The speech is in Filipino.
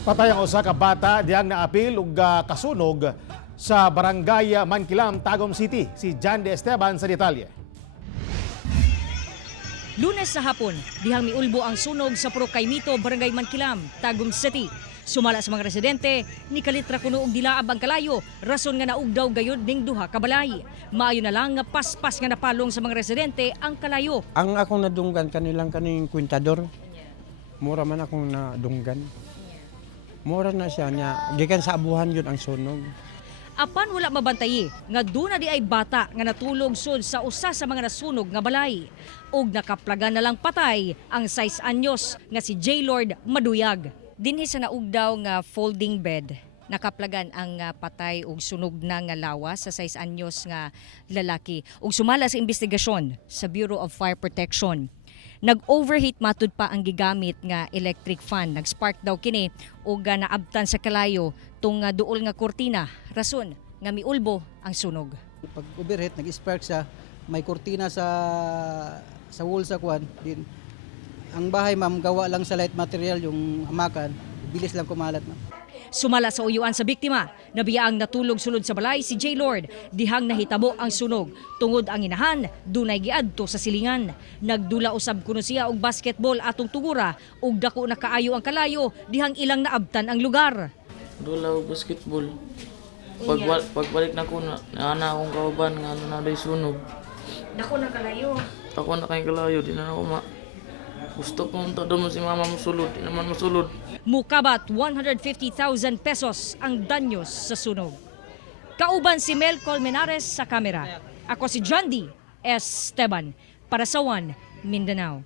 Patay ang usa ka bata diyang naapil ug kasunog sa barangay Mankilam, Tagum City. Si John De Esteban sa detalye. Lunes sa hapon, dihang miulbo ang sunog sa Procaymito, Barangay Mankilam, Tagum City. Sumala sa mga residente, ni kalitra kuno og dilaab ang kalayo, rason nga naugdaw gayud ning duha ka balay. Maayo na lang nga paspas nga napalong sa mga residente ang kalayo. Ang akong nadunggan kanilang kaning kwintador. Mura man akong nadunggan. Mura na siya niya. Gikan sa abuhan yun ang sunog. Apan wala mabantayi nga duna di ay bata nga natulog sud sa usa sa mga nasunog nga balay. Og nakaplagan na lang patay ang 6 anyos nga si J. Lord Maduyag. Dinhi sa naugdaw nga folding bed, nakaplagan ang patay og sunog na nga lawas sa 6 anyos nga lalaki. Ug sumala sa investigasyon sa Bureau of Fire Protection, nag-overheat matud pa ang gigamit nga electric fan. Nag-spark daw kini ug naabtan sa kalayo tung duol nga kurtina, rason nga miulbo ang sunog. Pag overheat, nag-spark siya, may kurtina sa wall sa kwan din. Ang bahay ma'am, gawa lang sa light material yung hamakan, bilis lang kumalat ma'am. Sumala sa uyuan sa biktima, nabiyaang natulog sulod sa balay si J. Lord, dihang nahitabo ang sunog. Tungod ang inahan, dunay giadto sa silingan. Nagdula usab kuno siya og basketball atong tugura, ug dako na kaayo ang kalayo, dihang ilang naabtan ang lugar. Dula og basketball. Pagbalik na ko na akong kauban nga ano na day sunog. Dako na kalayo. Ako na kay kalayo, di na ako gusto kong todo mo si mama musulod, di naman musulod. Mukabat 150,000 pesos ang danyos sa sunog. Kauban si Mel Colmenares sa kamera. Ako si John D. Esteban para sa One Mindanao.